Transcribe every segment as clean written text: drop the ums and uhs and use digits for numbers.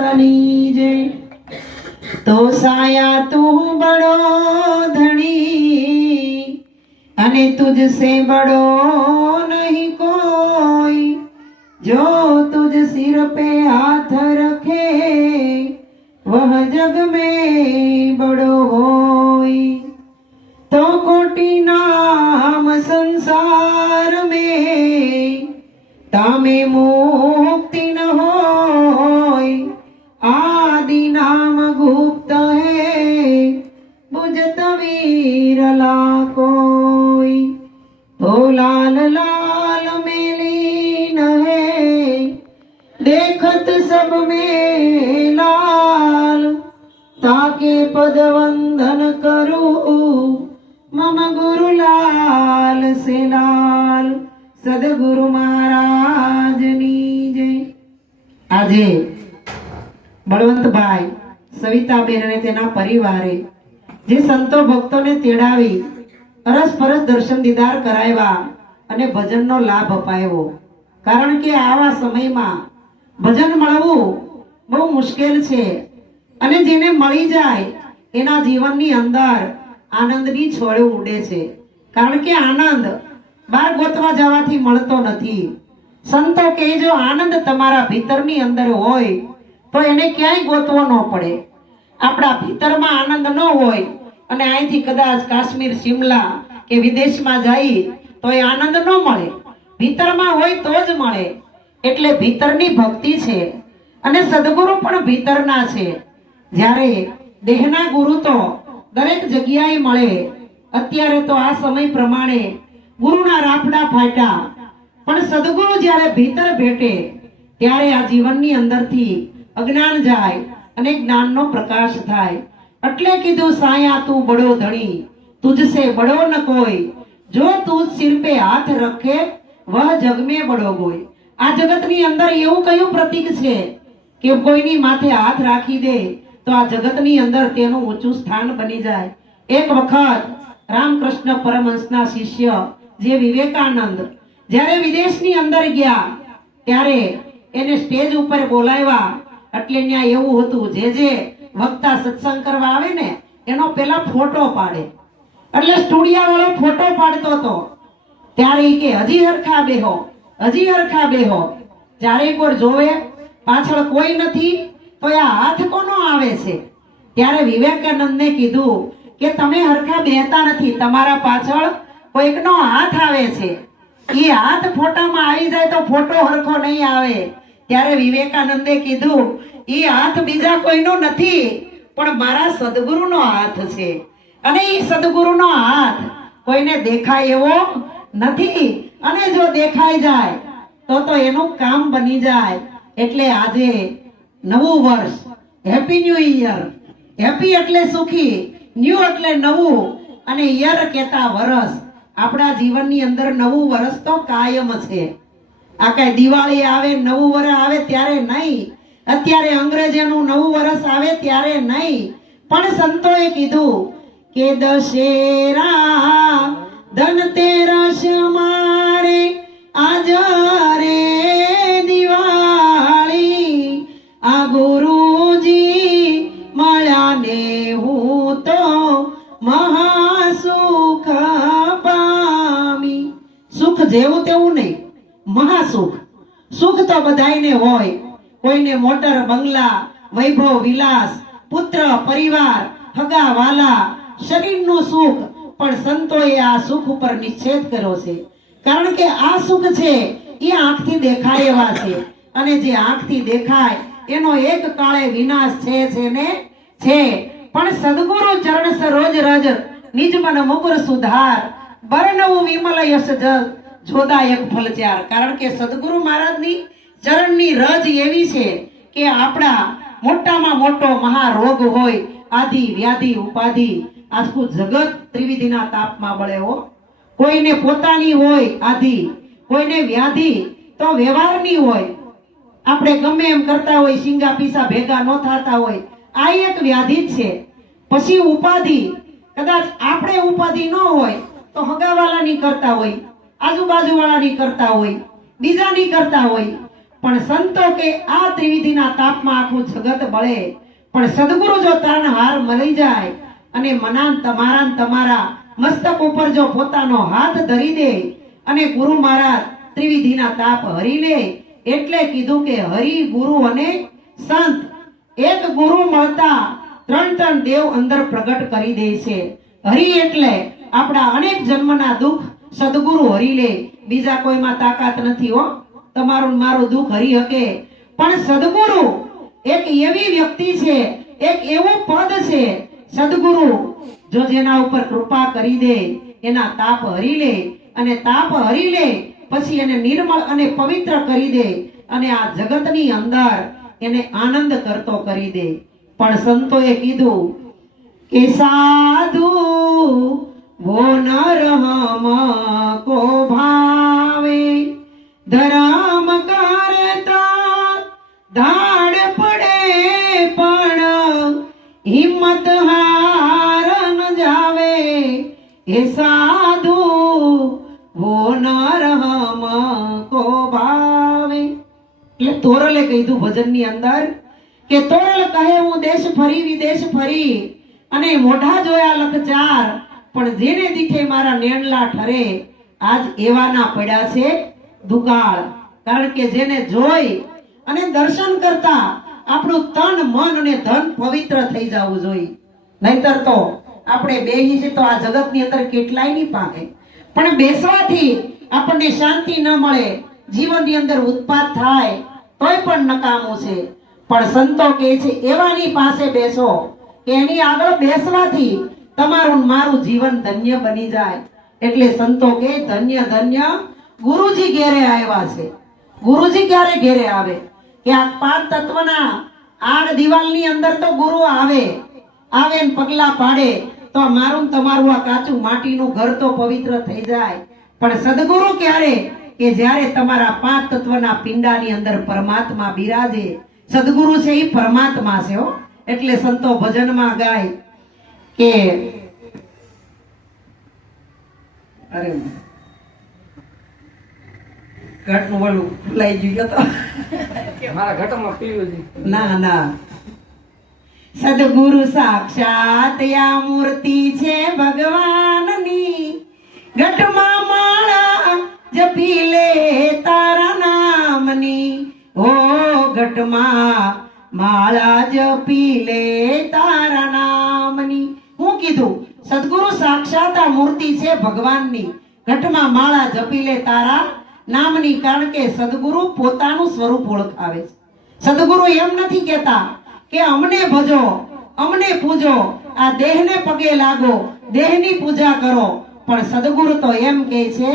तनी जे तो साया तू बड़ो धनी अने तुझसे बड़ो नहीं कोई जो तुझ सिर पे हाथ रखे वह जग में बड़ो होई तो कोटि नाम संसार में तामे मुक्ति न होय आदि नाम गुप्त है बुझत वीरला कोई तो लाल लाल में लीन है देखत सब में लाल ताके पद वंदन करूं मम गुरु लाल से लाल सदगुरु महाराजनी जय। આજે બળવંતભાઈ સવિતાબેન અને તેના પરિવારે જે સંતો ભક્તોને તેડાવી અરસપરસ દર્શન દીદાર કરાવ્યા અને ભજનનો લાભ અપાવ્યો, કારણ કે આવા સમયમાં ભજન મળવું બહુ મુશ્કેલ છે અને જેને મળી જાય એના જીવનની અંદર આનંદની છોળે ઉડે છે, કારણ કે આનંદ બહાર ગોતવા જવાથી મળતો નથી। સંતો કે જો આનંદ તમારા ભીતરની અંદર હોય તો એને ક્યાંય ગોતવો ન પડે। આપણા ભીતરમાં આનંદ ન હોય અને અહીંથી કદાચ કાશ્મીર શિમલા કે વિદેશમાં જઈએ તો એ આનંદ ન મળે, ભીતરમાં હોય તો જ મળે। એટલે ભીતરની ભક્તિ છે અને સદગુરુ પણ ભીતરના છે। જ્યારે દેહના ગુરુ તો દરેક જગ્યાએ મળે, અત્યારે તો આ સમય પ્રમાણે ગુરુના રાફડા ફાટ્યા, પણ સદગુરુ જ્યારે ભીતર ભેટે ત્યારે આ જીવનની અંદરથી અજ્ઞાન જાય અને જ્ઞાનનો પ્રકાશ થાય। એટલે કીધું સાયા તું બડો ધણી તુझसे बड़ो न कोई जो तुझ सिर पे हाथ रखे वह जग में बड़ो कोई। આ જગતની અંદર એવું કયું પ્રતીક છે કે કોઈની માથે હાથ રાખી દે તો આ જગતની અંદર તેનું ઊંચું સ્થાન બની જાય। એક વખત રામકૃષ્ણ પરમહંસના શિષ્ય જે વિવેકાનંદ જ્યારે વિદેશની અંદર ગયા ત્યારે એને સ્ટેજ ઉપર બોલાવ્યા, એટલે ત્યાં એવું હતું જે વક્તા સત્સંગ કરવા આવે ને એનો પેલા ફોટો પાડે, એટલે સ્ટુડિયો વાળો ફોટો પાડતો હતો। ત્યારે કે હજી હરખા બેહો, હજી હરખા બેહો। જ્યારે કોઈ જોવે પાછળ કોઈ નથી તો આ હાથ કોનો આવે છે? ત્યારે વિવેકાનંદને કીધું કે તમે હરખા બેહતા નથી, તમારા પાછળ કોઈકનો હાથ આવે છે, એ હાથ ફોટામાં આવી જાય તો ફોટો હરખો નહીં આવે। ત્યારે વિવેકાનંદે કીધું એ હાથ બીજા કોઈનો નથી પણ મારા સદગુરુનો હાથ છે, અને એ સદગુરુનો હાથ કોઈને દેખાય એવો નથી, અને જો દેખાઈ જાય તો એનું કામ બની જાય। એટલે આજે નવું વર્ષ, હેપી ન્યુ યર। હેપી એટલે સુખી, ન્યુ એટલે નવું, અને યર કહેતા વર્ષ। આપણા જીવનની અંદર નવું વર્ષ તો કાયમ છે। આ કઈ દિવાળી આવે નવું વર્ષ આવે ત્યારે નહીં, અત્યારે અંગ્રેજીનું નવું વર્ષ આવે ત્યારે નહીં, પણ સંતોએ કીધું કે દશેરા ધનતેરસ મારે આજ રે દિવાળી આ ગુરુજી મળ્યા ને હું તો મહાસુખ પામી। સુખ જેવું તેવું નહીં, મહાસુખ। સુખ તો બધાયને હોય, કોઈને મોટર બંગલા વૈભવ વિલાસ પુત્ર પરિવાર હગા વાલા શરીરનું સુખ, પણ સંતોએ આ સુખ ઉપર નિષેધ કર્યો છે, કારણ કે આ સુખ છે એ આંખથી દેખાય એવા છે, અને જે આંખથી દેખાય એનો એક કાળે વિનાશ છે ને છે। પણ સદગુરુ ચરણ સરોજ રજ નિજ મન મુકુર સુધાર બરનવું વિમલ યશ જોદાયક ફલચાર। કારણ કે સદગુરુ મહારાજની ચરણની રજ એવી છે કે આપણા મોટામાં મોટો મહારોગ હોય, આદિ વ્યાધિ ઉપાધિ, આખું જગત ત્રિવિધિના તાપમાં બળે હો। કોઈને પોતાની હોય આદિ, કોઈને વ્યાધિ તો વ્યવહારની હોય, આપણે ગમે એમ કરતા હોય, સિંગા પીસા ભેગા ન થતા હોય, આ એક વ્યાધિ જ છે। પછી ઉપાધિ, કદાચ આપણે ઉપાધિ ન હોય તો હગાવાલાની કરતા હોય, આજુબાજુ વાળાની કરતા હોય, બીજાની કરતા હોય, પણ સંતો કે આ ત્રિવિધિના તાપમાં આખું જગત બળે, પણ સદગુરુ જો તારણહાર મળી જાય અને મનાન તમારા ને તમારા મસ્તક ઉપર જો પોતાનો હાથ ધરી દે અને ગુરુ મહારાજ ત્રિવિધિના તાપ હરી લે, એટલે કીધું કે હરિ ગુરુ અને સંત એક ગુરુ મળતા ત્રણ ત્રણ દેવ અંદર પ્રગટ કરી દે છે. હરિ એટલે આપણા અનેક જન્મના દુઃખ સદગુરુ હરી લે, બીજા કોઈમાં તાકાત નથી હો તમારું મારું દુઃખ હરી શકે. પણ સદગુરુ એક એવી વ્યક્તિ છે, એક એવું પદ છે, સદગુરુ જો જેના ઉપર કૃપા કરી દે એના તાપ હરી લે, અને તાપ હરી લે પછી એને નિર્મળ અને પવિત્ર કરી દે અને આ જગતની અંદર એને આનંદ કરતો કરી દે. પણ સંતોએ કીધું કે સાધુ વો નર હમ કો ભાવે, ધર્મ કરતા ધાડ પડે પણ હિંમત હાર ન જાવે, એ સાધુ વો નર હમ કો ભાવે. એટલે તોરલે કીધું ભજનની અંદર કે તોરલ કહે હું દેશ ફરી વિદેશ ફરી અને મોઢા જોયા લખ ચાર, પણ જેને દીઠે મારા નેણલા ઠરે આજ એવાના પડ્યા છે દુકાળ. કારણ કે જેને જોઈ અને દર્શન કરતા આપણું તન મન અને ધન પવિત્ર થઈ જવું જોઈએ. નહીતર તો આપણે બેહી છે તો આ જગતની અંદર કેટલાય નહીં પાકે, પણ બેસવાથી આપણને શાંતિ ન મળે, જીવનની અંદર ઉત્પાદ થાય તોય પણ નકામું છે. પણ સંતો કહે છે એવાની પાસે બેસો કે એની આગળ બેસવાથી તમારું મારું જીવન ધન્ય બની જાય. એટલે સંતો કે ધન્ય ધન્ય ગુરુજી ઘેરે આવ્યા છે. ગુરુજી ક્યારે ઘેરે આવે કે આ પાંચ તત્વના આડ દિવાલની અંદર તો ગુરુ આવે ને પગલા પાડે તો મારું તમારું આ કાચું માટીનું ઘર તો પવિત્ર થઈ જાય. પણ સદગુરુ ક્યારે કે જ્યારે તમારા પાંચ તત્વના પિંડાની અંદર પરમાત્મા બિરાજે. સદગુરુ છે એ પરમાત્મા છે હો. એટલે સંતો ભજનમાં ગાય કે અરે ઘટનું વાળું ભૂલાઈ ગયું તો મારા ઘટમાં પીવું છે. ના ના, સદગુરુ સાક્ષાત આ મૂર્તિ છે ભગવાનની, ઘટમાં માળા જપી લે તારા નામની, ઓ ઘટમાં માળા જપી લે તારા નામની. હું કીધું સદગુરુ સાક્ષાત આ મૂર્તિ છે ભગવાનની, ઘટમાં માળા જપી લે તારા નામની. કારણ કે સદગુરુ પોતાનું સ્વરૂપ ઓળખાવે છે. સદગુરુ એમ નથી કહેતા કે અમને ભજો અમને પૂજો, આ દેહને પગે લાગો, દેહની પૂજા કરો. પણ સદગુરુ તો એમ કહે છે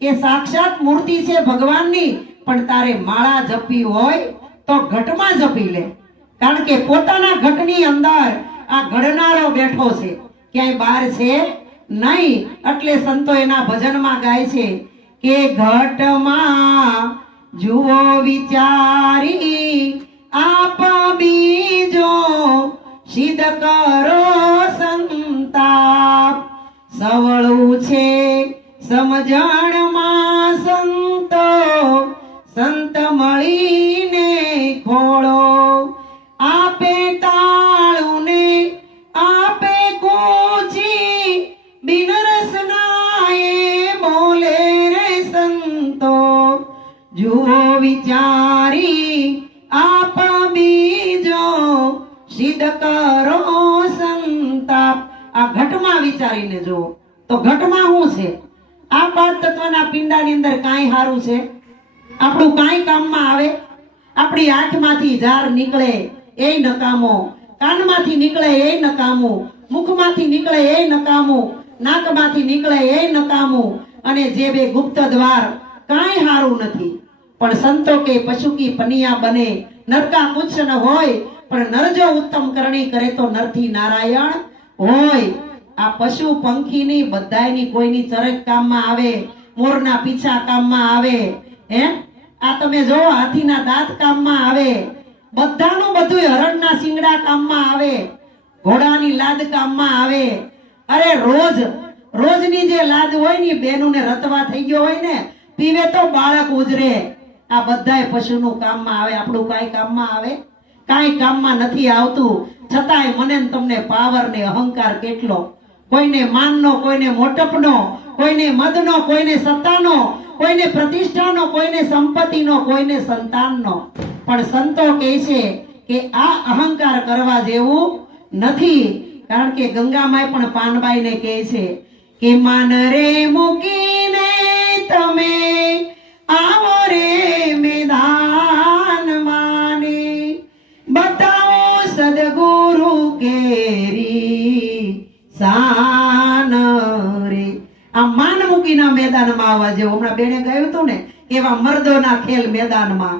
કે સાક્ષાત મૂર્તિ છે ભગવાનની, પણ તારે માળા જપી હોય તો ઘટમાં જપી લે. કારણ કે પોતાના ઘટની અંદર આ ઘડનારો બેઠો છે, ક્યાંય બહાર છે નહીં. એટલે સંતો એના ભજનમાં ગાય છે કે ઘટમાં જુઓ વિચારી આપ બીજો સિદ્ધ કરો સંતાપ, સવળું છે સમજણમાં સંતો સંત મળીને ખોળો, આપે તાળું ને આપે કોચી બિન રસનાએ બોલે રે સંતો, જુઓ વિચારી આપ બીજો સિદ્ધ કરો સંતાપ. આ ઘટમાં વિચારીને જુઓ તો ઘટમાં શું છે? આ પાંચ તત્વના પિંડાની અંદર કાંઈ સારું છે? આપણું કાંઈ કામમાં આવે? આપણી આંખમાંથી ઝાર નીકળે એ નકામો, કાનમાંથી નીકળે એ નકામું, મુખમાંથી નીકળે એ નકામું, નાકમાંથી નીકળે એ નકામું, અને જે બે ગુપ્ત દ્વાર કાંઈ સારું નથી. પણ સંતો કે પશુ કી પનિયા બને, નરકા કુછ ન હોય, પણ નર જો ઉત્તમ કરણી કરે તો નરથી નારાયણ હોય. આ પશુ પંખીની બધાયની કોઈની ચરક કામમાં આવે, મોરના પીછા કામમાં આવે, આ તમે જો હાથીના દાંત કામમાં આવે, બધાનું બધું હરણના શિંગડા કામમાં આવે, ઘોડાની લાદ કામમાં આવે. અરે રોજની જે લાદ હોય ને બેનું ને રતવા થઈ ગયો હોય ને, પીવે તો બાળક ઉજરે, આ બધાય પશુનું કામમાં આવે, આપણું કાંઈ કામમાં આવે? કાંઈ કામમાં નથી આવતું. છતાંય મને ને તમને પાવર ને અહંકાર કેટલો! કોઈને માનનો, કોઈને મોટપનો, કોઈને મદનો, કોઈને સત્તાનો, કોઈને પ્રતિષ્ઠાનો, કોઈને સંપત્તિનો, કોઈને સંતાનનો. પણ સંતો કહે છે કે આ અહંકાર કરવા જેવું નથી. કારણ કે ગંગામાય પણ પાનબાઈને કહે છે કે માન રે મૂકીને તમે આવો રે મેદાન માને, બતાવો સદગુરુ કેરી શાન રે. આ માન મૂકીના મેદાનમાં આવવા જેવું. હમણાં બેને કહ્યું હતું ને, એવા મર્દોના ખેલ મેદાનમાં.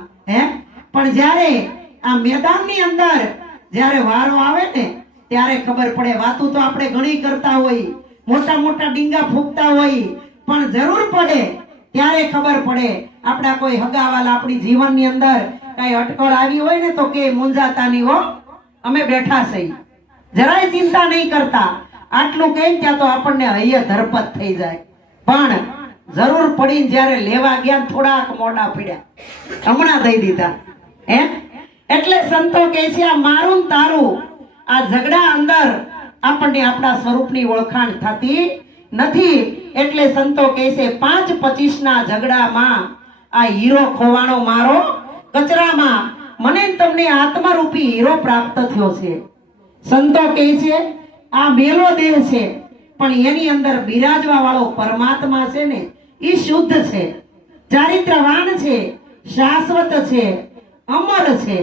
પણ જ્યારે આ મેદાનની અંદર જ્યારે વારો આવે ને ત્યારે ખબર પડે. વાતું તો આપણે ઘણી કરતા હોય, મોટા મોટા ડીંગા ફૂંકતા હોય, પણ જરૂર પડે ત્યારે ખબર પડે. આપણા કોઈ હગાવાલા આપણી જીવનની અંદર કઈ અટકળ આવી હોય ને તો કે મૂંઝાતા નહીં હો, અમે બેઠા છીએ, જરાય ચિંતા નહીં કરતા. આટલું કહીને ત્યાં તો આપણને હૈયે ધરપત થઈ જાય. પણ જરૂર પડીને જ્યારે લેવા ગયા થોડાક મોડા પડ્યા, હમણાં દઈ દીધા. એટલે સંતો કહે છે આ મારું ને તારું આ ઝઘડા અંદર આપણને આપણા સ્વરૂપની ઓળખાણ થતી નથી. એટલે સંતો કહે છે 5-25 ના ઝઘડામાં આ હીરો ખોવાણો મારો કચરામાં, મને તમને આત્મારૂપી હીરો પ્રાપ્ત થયો છે. સંતો કહે છે આ મેલો દેહ છે, પણ એની અંદર બિરાજવા વાળો પરમાત્મા છે ને એ શુદ્ધ છે, ચારિત્રવાન છે, શાશ્વત છે, અમર છે.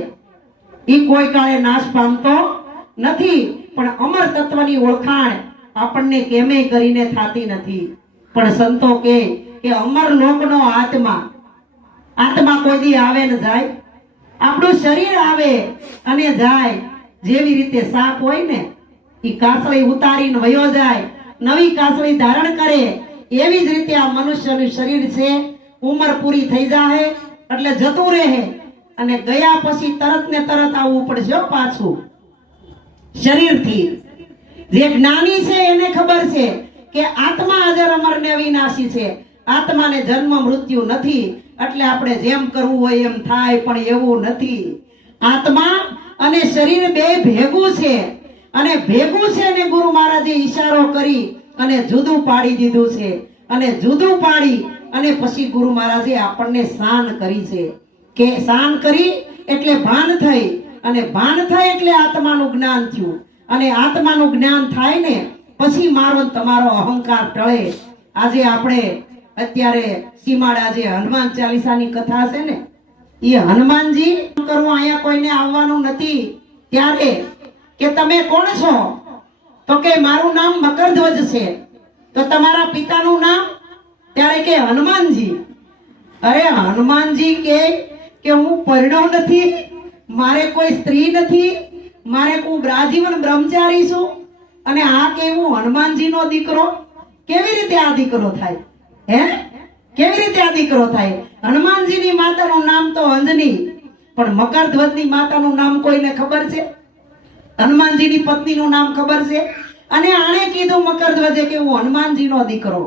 એ કોઈ કાળે નાશ પામતો નથી. પણ અમર તત્વની ઓળખાણ આપણને કેમે કરીને થાતી નથી. પણ સંતો કે અમર લોકનો આત્મા કોઈ દી આવે ને જાય? આપણું શરીર આવે અને જાય. જેવી રીતે સાપ હોય ને, એ કાસળી ઉતારીને વયો જાય, નવી કાસળી ધારણ કરે, એવી જ રીતે આ મનુષ્યનું શરીર છે. ઉંમર પૂરી થઈ જાય એટલે જતું રહે, અને ગયા પછી તરત ને તરત આવવું પડશે પાછું શરીરથી. જે જ્ઞાની છે એને ખબર છે કે આત્મા અજર અમર ને અવિનાશી છે, આત્માને જન્મ મૃત્યુ નથી. એટલે આપણે જેમ કરવું હોય એમ થાય, પણ એવું નથી. આત્મા અને શરીર બે ભેગું છે, અને ભેગું છે ને ગુરુ મહારાજે ઈશારો કરી અને જુદું પાડી દીધું છે. અને જુદું પાડી અને પછી ગુરુ મહારાજે આપણને શાન કરી છે. કે શાન કરી એટલે ભાન થઈ, અને ભાન થાય એટલે આત્માનું જ્ઞાન થયું, અને આત્માનું જ્ઞાન થાય ને પછી મારો તમારો અહંકાર ટળે. આજે આપણે અત્યારે સીમાડા જે હનુમાન ચાલીસાની કથા છે ને, એ હનુમાનજી કરવું અહીંયા કોઈને આવવાનું નથી. ત્યારે કે તમે કોણ છો? તો કે મારું નામ મકરધ્વજ છે. તો તમારા પિતાનું નામ? ત્યારે કે હનુમાનજી. અરે હનુમાનજી કે હું પરણ્યો નથી, મારે કોઈ સ્ત્રી નથી, મારે હું આજીવન બ્રહ્મચારી છું, અને આ કે હું હનુમાનજીનો દીકરો? કેવી રીતે આ દીકરો થાય? કેવી રીતે આ દીકરો થાય? હનુમાનજીની માતાનું નામ તો અંજની, પણ મકરધ્વજની માતાનું નામ કોઈને ખબર છે? હનુમાનજીની પત્નીનું નામ ખબર છે? અને આણે કીધું મકરધ્વજે કે હું હનુમાનજીનો દીકરો.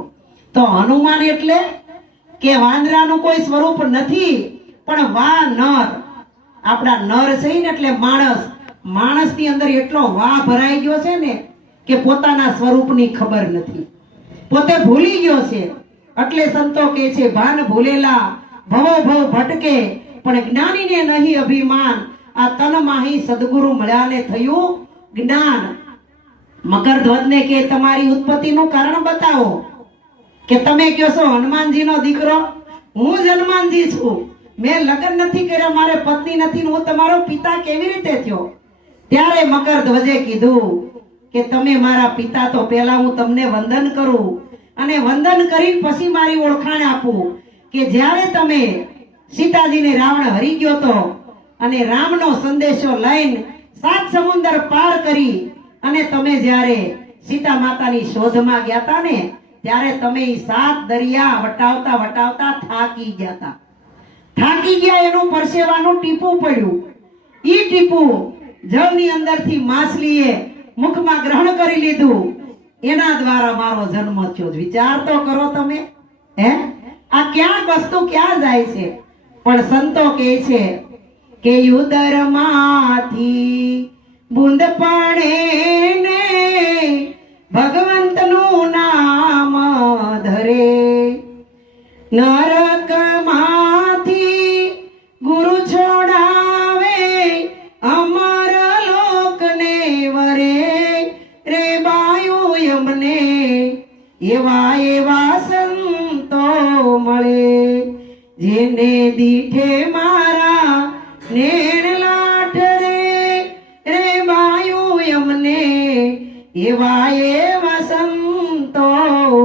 તો હનુમાન એટલે કે વાંદરાનું કોઈ સ્વરૂપ નથી, પણ વા નર. આપણા નર છે ને એટલે માણસની અંદર એટલો વા ભરાઈ ગયો છે ને કે પોતાના સ્વરૂપની ખબર નથી, પોતે ભૂલી ગયો છે. એટલે સંતો કહે છે ભાન ભૂલેલા ભવો ભવ ભટકે, પણ જ્ઞાનીને નહીં અભિમાન, આ તન માહી સદગુરુ મળ્યાને થયું જ્ઞાન. મકરધ્વજને કે તમારી ઉત્પત્તિનું કારણ બતાવો. કે તમે કહો છો હનુમાનજીનો દીકરો, હું જ હનુમાનજી છું, મેં લગ્ન નથી કર્યા, મારે પત્ની નથી, હું તમારો પિતા કેવી રીતે થયો? ત્યારે મકરધ્વજે કીધું કે તમે મારા પિતા તો પહેલા હું તમને વંદન કરું, અને વંદન કરીને પછી મારી ઓળખાણ આપું. કે જ્યારે તમે સીતાજીને રાવણ હરી ગયો તો, અને રામનો સંદેશો લઈને 7 સમુદ્ર પાર કરી, અને તમે જ્યારે સીતા માતાની શોધમાં ગયા હતા ને, ત્યારે તમે 7 દરિયા વટાવતા વટાવતા થાકી ગયા. એનું પરસેવાનું ટીપું પડ્યું. ઈ ટીપું જળની અંદરથી માછલીએ મુખમાં ગ્રહણ કરી લીધું, એના દ્વારા મારો જન્મ થયો. વિચાર તો કરો તમે. આ ક્યાં વસ્તુ ક્યાં જાય છે? પણ સંતો કહે છે કે ઉદરમાંથી બુંદ પડે ને ભગવંતનું નામ ધરે, નરકમાંથી ગુરુ છોડાવે અમર લોકને વરે રે બાયુ યમને એવા એવા સંતો મળે, જેને દીઠે મારા નેણ લાઠ રે બાયુ યમને એવા એવા સંતો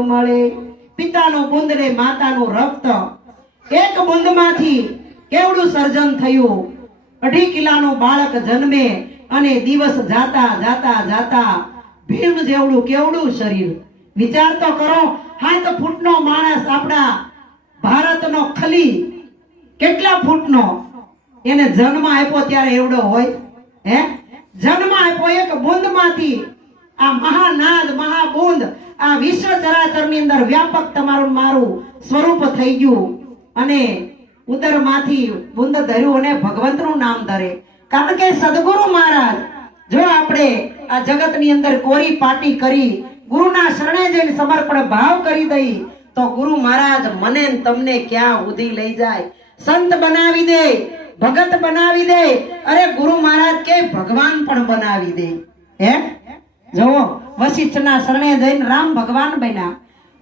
મળે. પિતાનું બુંદ ને માતાનું રક્ત, એક બુંદમાંથી કેવડું સર્જન થયું. 2.5 કિલોનું બાળક જન્મે અને દિવસ જાતા જાતા જાતા ભીમ જેવડું કેવડું શરીર. વિચાર તો કરો, 7 ફૂટનો માણસ આપણા ભારતનો ખલી કેટલા ફૂટનો, એને જન્મ આપ્યો ત્યારે એવડો હોય? હે, જન્મ આપ્યો એક બુંદમાંથી. આ મહાનાદ મહાબુંદ આ વિશ્વ ચરાચરની અંદર વ્યાપક તમારું મારું સ્વરૂપ થઈ ગયું અને ઉદરમાંથી બુંદ ધર્યું અને ભગવંતનું નામ ધરે. કારણ કે સદગુરુ મહારાજ જો આપણે આ જગતની અંદર કોરી પાટી કરી ગુરુના શરણે જઈને સમર્પણ ભાવ કરી દઈ તો ગુરુ મહારાજ મને ને તમને ક્યાં સુધી લઈ જાય, સંત બનાવી દે, ભગત બનાવી દે. અરે ગુરુ મહારાજ કે ભગવાન પણ બનાવી દે. હે, જો વશિષ્ઠના શરણે જઈને રામ ભગવાન બન્યા,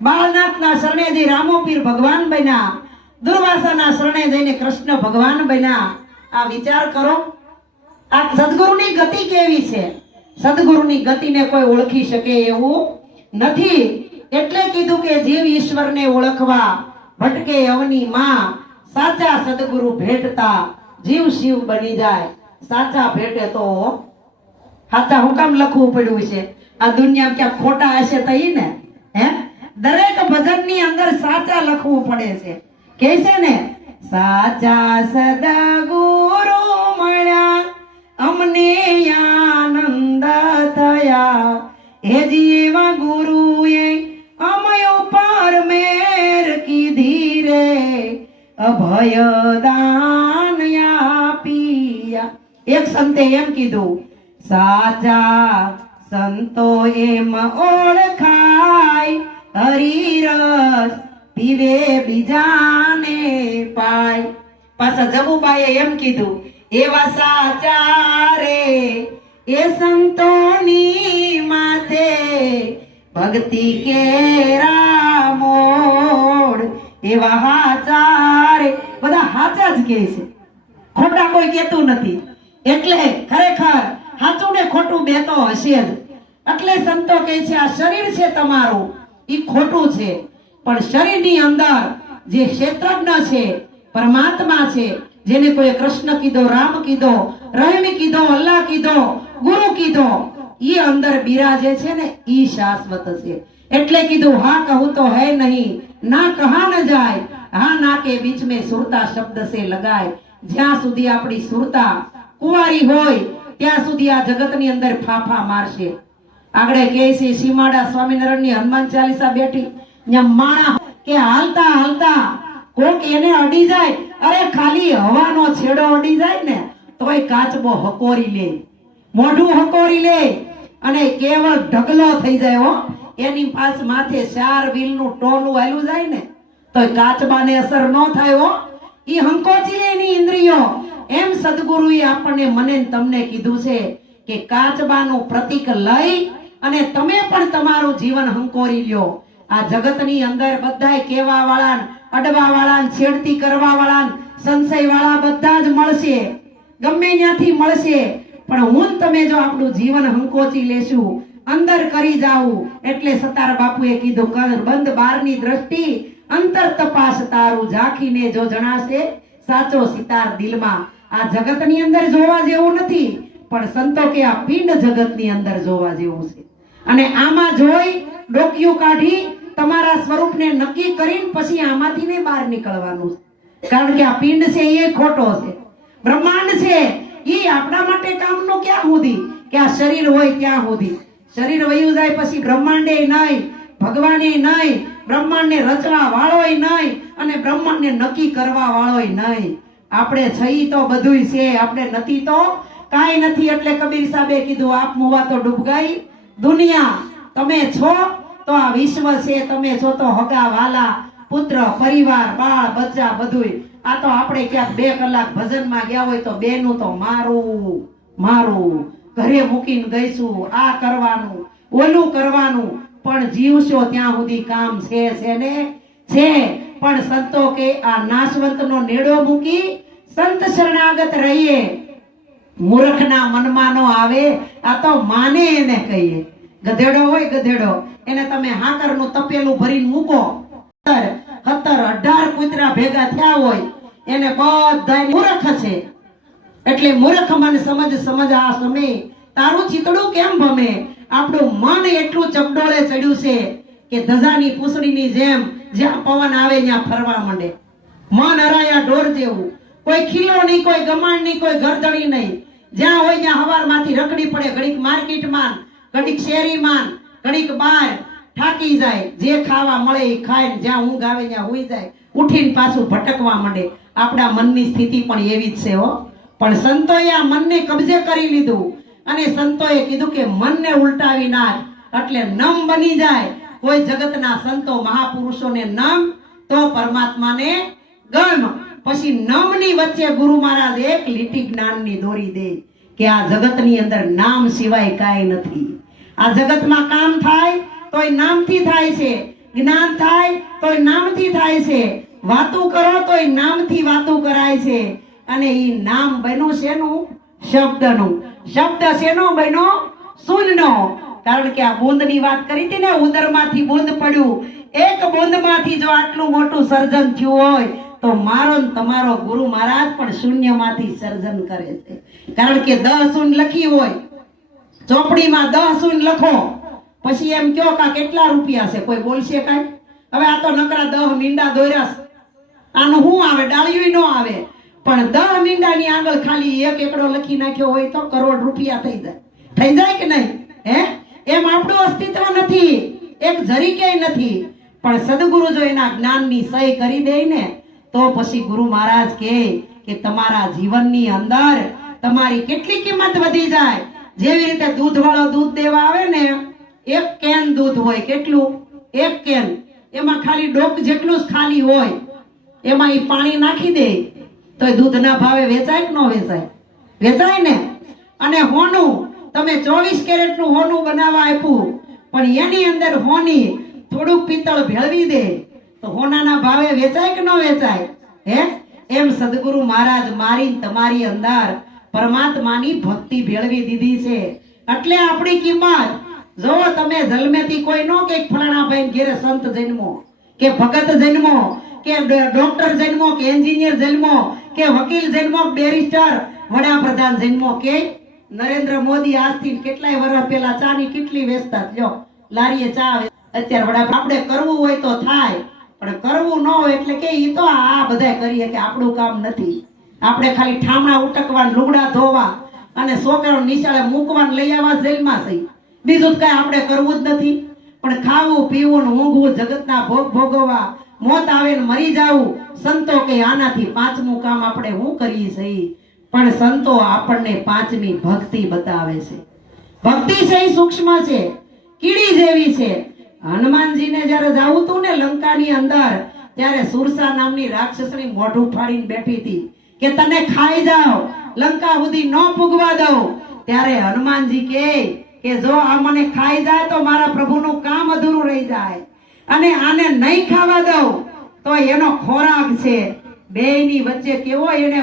બાળનાથના શરણે જઈ રામોપીર ભગવાન બન્યા, દુર્વાસાના શરણે જઈને કૃષ્ણ ભગવાન બન્યા. આ વિચાર કરો, આ સદગુરુની ગતિ કેવી છે. સદગુરુની ગતિને કોઈ ઓળખી શકે એવું નથી. એટલે કીધું કે જીવ ઈશ્વરને ઓળખવા ભટકે અવની માં, સાચા સદગુરુ ભેટતા જીવ શિવ બની જાય. સાચા ભેટે તો સાચા હું કામ લખવું પડ્યું છે? આ દુનિયા ક્યાં ખોટા હશે તો ઈ ને. હે, દરેક ભજનની અંદર સાચા લખવું પડે છે. કે છે ને, સાચા સદગુરુ મળ્યા અમને આનંદ થયા, એ જીવા ગુરુએ અમય ઉપર મેર કીધી રે, અભય દાન આપીયા. એક સંતે એમ કીધું, સાચા સંતો એમ ઓળખાય, હરિરસ પીવે બીજાને પાય. પાછા જબુબાઈએ એમ કીધું, એવા સાચા રે એ સંતોની માથે ભક્તિ કેરા મોડ. એવા હાચા રે, બધા હાચા જ કહે છે, ખોટા કોઈ કહેતું નથી. એટલે ખરેખર સાચું ને ખોટું બે તો હશે જ. એટલે સંતો કહે છે આ શરીર છે તમારું એ ખોટું છે, પણ શરીરની અંદર જે ક્ષેત્રજ્ઞ છે, પરમાત્મા છે, જેને કોઈ કૃષ્ણ કીધો, રામ કીધો, રહીમ કીધો, અલ્લાહ કીધો, ગુરુ કીધો, એ અંદર બિરાજે છે ને ઈ શાશ્વત છે. એટલે કીધું હા કહું તો હૈ નહીં, ના કહા ન જાય, હા ના કે બીચ में સુરતા શબ્દ से लगाए. જ્યાં સુધી આપણી સુરતા કુંવારી હોય ત્યાં સુધી આ જગતની અંદર ફાફા મારશે. આગળ કહે છે સીમાડા સ્વામિનારાયણની હનુમાન ચાલીસા બેઠી, ત્યાં માણા કે હાલતા હાલતા કોક એને અડી જાય, અરે ખાલી હવાનો છેડો અડી જાય ને તોય કાચબો હકોરી લે, મોઢું હકોરી લે અને કેવળ ઢગલો થઈ જાય. હો, એની પાસ માથે 4 વ્હીલનું ટોલું હાલ્યું જાય ને તોય કાચબાને અસર ન થાય. હો, ઈ હંકોચી લે એની ઇન્દ્રિયો. એમ સદગુરુએ આપણને મને તમને કીધું છે કે કાચબાનું પ્રતીક લઈ અને તમે પણ તમારું જીવન હંકોરી લ્યો. આ જગતની અંદર બધાય કેવા વાળા, અડવા વાળા, છેડતી કરવા વાળા, સંશય વાળા બધા જ મળશે, ગમે ત્યાંથી મળશે. પણ હું તમે જો આપણું જીવન હંકોચી લેશું, અંદર કરી જાવું, એટલે સતાર બાપુએ કીધું બંધ બારની દ્રષ્ટિ અંતર તપાસ તારું, ઝાંખીને જો જણાશે સાચો સિતાર દિલમાં. આ જગતની અંદર જોવા જેવું નથી, પણ સંતો કે આ પિંડ જગતની અંદર જોવા જેવું છે. અને આમાં જોઈ ડોકિયું કાઢી તમારા સ્વરૂપને નક્કી કરીને પછી આમાંથી ને બહાર નીકળવાનું છે. કારણ કે આ પિંડ છે એ ખોટો છે, બ્રહ્માંડ છે એ આપણા માટે કામનું ક્યાં સુધી કે આ શરીર હોય ત્યાં સુધી. શરીર વયું જાય પછી બ્રહ્માંડે નહીં, ભગવાને નહીં, બ્રહ્માંડને રચવા વાળોય નહીં અને બ્રહ્માંડને નક્કી કરવા વાળોય નહીં. આપણે છઈ તો બધુંય છે, આપણે નથી તો કાંઈ નથી. એટલે કબીર સાહેબે કીધું આપ મુવા તો ડૂબ ગઈ દુનિયા, તમે છો તો આ વિશ્વ છે, તમે છો તો હગા વાલા પુત્ર પરિવાર બાળ બચ્ચા બધુંય. આ તો આપણે ક્યાંક 2 કલાક ભજનમાં ગયા હોય તો બેનું તો મારું મારું ઘરે મૂકીને ગઈશું, આ કરવાનું ઓલું કરવાનું, પણ જીવશો ત્યાં સુધી કામ છે ને છે. પણ સંતો કે આ નાશવંતનો નેડો મૂકી સંત શરણાગત રહીએ, મૂર્ખના મનમાં નો આવે આ તો માને એને કહીએ. ગધેડો હોય ગધેડો, એને તમે હાકરનું તપેલું ભરીને મૂકો, 17-18 કૂતરા ભેગા થયા હોય, એને બધા મૂર્ખ છે. એટલે મૂર્ખ મન સમજ આ સમય તારું ચિતડું કેમ ભમે. આપણું મન એટલું ચકડોળે ચડ્યું છે કે ધજાની પૂંછડીની જેમ જ્યાં પવન આવે ત્યાં ફરવા માંડે. મન હરાયા ઢોર જેવું, કોઈ ખીલો નહીં, કોઈ ગમાણ નહીં, કોઈ ગરદણી નહીં. જ્યાં હોય ત્યાં હવારમાંથી રખડી પડે, ઘડીક માર્કેટમાં, ઘડીક શેરીમાં, ઘડીક બહાર થાકી જાય, જે ખાવા મળે એ ખાય, જ્યાં ઊંઘ આવે ત્યાં હુઈ જાય, ઉઠીને પાછું ભટકવા માંડે. આપણા મનની સ્થિતિ પણ એવી જ છે હો. પણ સંતોએ આ મનને કબજે કરી લીધું અને સંતોએ કીધું કે મનને ઉલટાવી નાખ એટલે નમ બની જાય. કોઈ જગતના સંતો મહાપુરુષોને નમ તો પરમાત્માને ગમ. પછી નમની વચ્ચે ગુરુ મહારાજ એક લીટી જ્ઞાનની દોરી દે કે આ જગતની અંદર નામ સિવાય કાંઈ નથી. આ જગતમાં કામ થાય તોય નામથી થાય છે, જ્ઞાન થાય તોય નામથી થાય છે, વાતું કરો તોય નામથી વાતું કરાય છે. અને ઈ નામ બન્યું શેનું? શબ્દનું. શબ્દ શેનો બન્યો? શૂન્યનો. કારણ કે આ બૂંદની વાત કરી હતી ને, ઉદરમાંથી બૂંદ પડ્યું. એક બૂંદમાંથી જો આટલું મોટું સર્જન થયું હોય તો મારો ને તમારો ગુરુ મહારાજ પણ શૂન્યમાંથી સર્જન કરે છે. કારણ કે 10 શૂન્ય લખી હોય, ચોપડીમાં 10 શૂન્ય લખો, પછી એમ કયો કે કેટલા રૂપિયા છે, કોઈ બોલશે કાંઈ? હવે આ તો નકરા 10 મીંડા દોર્યા, આનું શું આવે? ડાળિયું નો આવે. પણ 10 મીંડાની આગળ ખાલી 1 એકડો લખી નાખ્યો હોય તો કરોડ રૂપિયા થઈ જાય. થઈ જાય કે નહીં? હે, એમ આપણું અસ્તિત્વ નથી, એક જરીકે નથી. પણ સદગુરુ જો એના જ્ઞાનની સહી કરી દે ને તો પછી ગુરુ મહારાજ કહે કે તમારા જીવનની અંદર તમારી કેટલી કિંમત વધી જાય. જેવી રીતે દૂધવાળો દૂધ દેવા આવે ને, 1 કેન દૂધ હોય, કેટલું? 1 કેન, એમાં ખાલી ડોક જેટલું જ ખાલી હોય, એમાં ઈ પાણી નાખી દે તો દૂધના ભાવે વેચાય કે ન વેચાય? વેચાય ને. અને હોનું, તમે 24 કેરેટનું હોનું બનાવવા આપ્યું, પણ એની અંદર હોની થોડુંક પિત્તળ ભેળવી દે તો હોનાના ભાવે વેચાય કે ન વેચાય? હે, એમ સદગુરુ મહારાજ મારી તમારી અંદર પરમાત્માની ભક્તિ ભેળવી દીધી છે. એટલે આપણી કિંમત જો તમે જન્મેથી કોઈ નો કે ફલાણા ભાઈ ઘેરે સંત જન્મો કે ભગત જન્મો કે ડોક્ટર જન્મો કે એન્જિનિયર જન્મો કે વકીલ જન્મો, બેરિસ્ટર, વડાપ્રધાન જન્મો કે નરેન્દ્ર મોદી આજથી કેટલાય વર્ષ પહેલા ચાની કેટલી વેચતા, જો લારીએ ચા અત્યારે વડા. આપણે કરવું હોય તો થાય, પણ કરવું ન હોય એટલે કે ઈ તો આ બધા કરીએ કે આપણું કામ નથી. આપણે ખાલી ઠામણા ઉટકવા, લુગડા ધોવા અને છોકરાઓ નિશાળે મૂકવા લઈ આવવા જેલમાં થઈ, બીજું કઈ આપણે કરવું જ નથી. પણ ખાવું પીવું ઊંઘવું, જગતના ભોગ ભોગવવા, મોત આવે ને મરી જાવું. સંતો કે આનાથી 5મું કામ આપણે શું કરીએ છીએ? પણ સંતો આપણને 5મી ભક્તિ બતાવે છે. ભક્તિ છે એ સૂક્ષ્મ છે, કીડી જેવી છે. હનુમાનજીને જયારે જાવું હતું ને લંકાની અંદર, ત્યારે સુરસા નામની રાક્ષસની મોઢું ફાડીને બેઠી હતી કે તને ખાઈ જાવ, લંકા સુધી ન પૂગવા દઉં. ત્યારે હનુમાનજી કે જો આ મને ખાઈ જાય તો મારા પ્રભુનું કામ અધૂરું રહી જાય, અને આને નહીં ખાવા દઉં તો એનો ખોરાક છે. બેયની વચ્ચે કેવો એને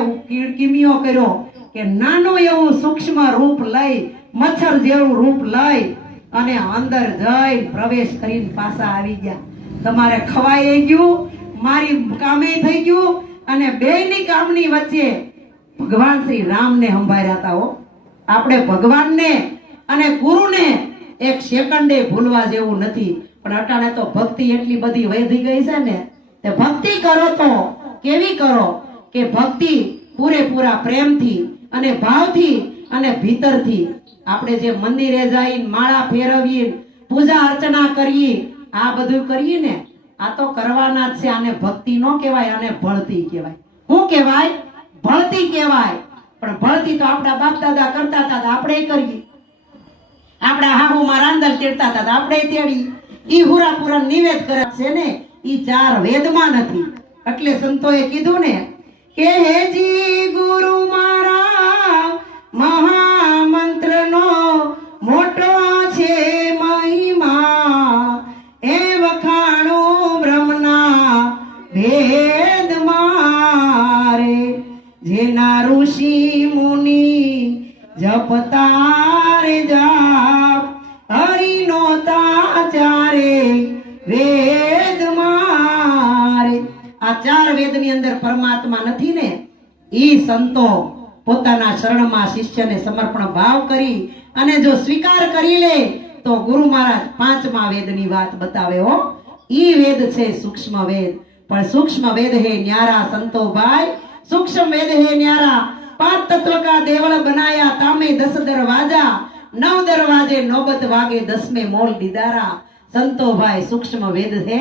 કિમિયો કર્યો કે નાનું એવું સૂક્ષ્મ રૂપ લઈ, મચ્છર જેવું રૂપ લઈ અને અંદર જઈ પ્રવેશ કરીને પાછા આવી ગયા. તમારે ખવાઈ ગયું, મારી કામે થઈ ગયું. અને બેયની કામની વચ્ચે ભગવાન શ્રી રામને સંભાળ્યા હતા. હો, આપણે ભગવાનને અને ગુરુને એક સેકન્ડે ભૂલવા જેવું નથી. પણ અટાણે તો ભક્તિ એટલી બધી વધી ગઈ છે ને, તે ભક્તિ કરો તો કેવી કરો કે ભક્તિ પૂરેપૂરા પ્રેમથી અને ભાવથી અને ભીતરથી. આપણે જે મંદિરે જઈને માળા ફેરવીએ, પૂજા અર્ચના કરીએ, આ બધું કરીએ ને, આ તો કરવાના જ છે. આને ભક્તિ નો કહેવાય, આને ભળતી કહેવાય. શું કહેવાય? ભળતી કહેવાય, પણ ભળતી તો આપણા બાપ દાદા કરતા હતા તો આપણે કરીએ. આપણા હાહુમાં રાંદલ તેડતા હતા તો આપણે તેડી. ઈ હુરાપુરા નિવેદ કરે છે ને, ઈ 4 વેદમાં નથી. એટલે સંતોએ કીધું ને કે હેજી ગુરુ મારા મહામંત્રનો મોટો છે મહિમા, એ વખાણું બ્રહ્મના ભેદ મારે, જેના ઋષિ મુનિ જપતા રે જાપ, હરિનો તાચારે વેદ મારે. આ 4 વેદની અંદર પરમાત્મા નથી ને. ઈ સંતો પોતાના શરણમાં શિષ્યને સમર્પણ ભાવ કરી અને જો સ્વીકાર કરી લે તો ગુરુ મહારાજ 5મા વેદની વાત બતાવે હો. ઈ વેદ છે સૂક્ષ્મ વેદ. પણ સૂક્ષ્મ વેદ હે ન્યારા સંતો ભાઈ, સૂક્ષ્મ વેદ હે ન્યારા. 5 તત્વ કા દેવળ બનાયા તામે 10 દરવાજા, 9 દરવાજે નોબત વાગે 10મેं મોલ દીદારા. સંતો ભાઈ સૂક્ષ્મ વેદ હે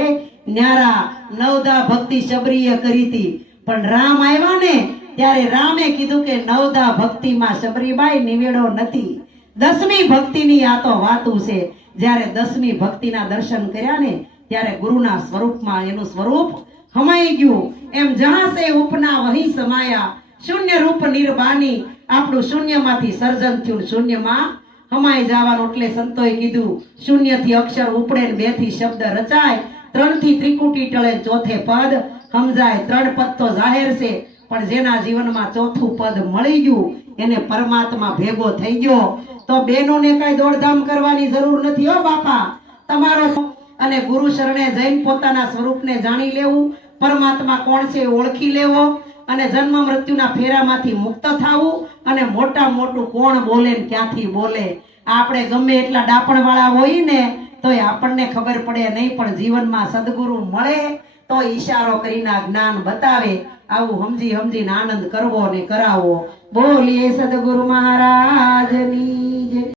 ન્યારા. 9દા ભક્તિ શબરીએ કરી હતી, પણ રામ આવ્યા ને ત્યારે રામે કીધું કે 9દા ભક્તિમાં શબરીબાઈ નિવેડો નથી. 10મી ભક્તિની આ તો વાતું છે. જ્યારે 10મી ભક્તિના દર્શન કર્યા ને ત્યારે ગુરુના સ્વરૂપમાં એનું સ્વરૂપ હમાઈ ગયું. એમ જહાં સે ઉપના વહી સમાયા, શૂન્ય રૂપ નિર્વાણી. આપણું શૂન્યમાંથી સર્જન થયું, શૂન્યમાં હમાઈ જવાનું. એટલે સંતોએ કીધું શૂન્યથી અક્ષર ઉપડે, 2થી શબ્દ રચાય, 3થી ત્રિકુટી ટળે, 4થે પદ સમજાય. 3 પદ તો જાહેર છે, પણ જેના જીવનમાં 4થું પદ મળી ગયું એને પરમાત્મા ભેગો થઈ ગયો. તો બહેનોને કઈ દોડધામ કરવાની જરૂર નથી હો બાપા. તમારો અને ગુરુ શરણે જઈને પોતાના સ્વરૂપને જાણી લેવું, પરમાત્મા કોણ છે એ ઓળખી લેવો, અને જન્મ મૃત્યુના ફેરામાંથી મુક્ત થવું. અને મોટા મોટું કોણ બોલે ને ક્યાંથી બોલે. આપણે ગમે એટલા ડાપણ વાળા હોય ને તોય આપણને ખબર પડે નહીં, પણ જીવનમાં સદગુરુ મળે તો ઈશારો કરીને આ જ્ઞાન બતાવે. આવું સમજીને આનંદ કરવો ને કરાવવો. બોલીએ સદગુરુ મહારાજની જય.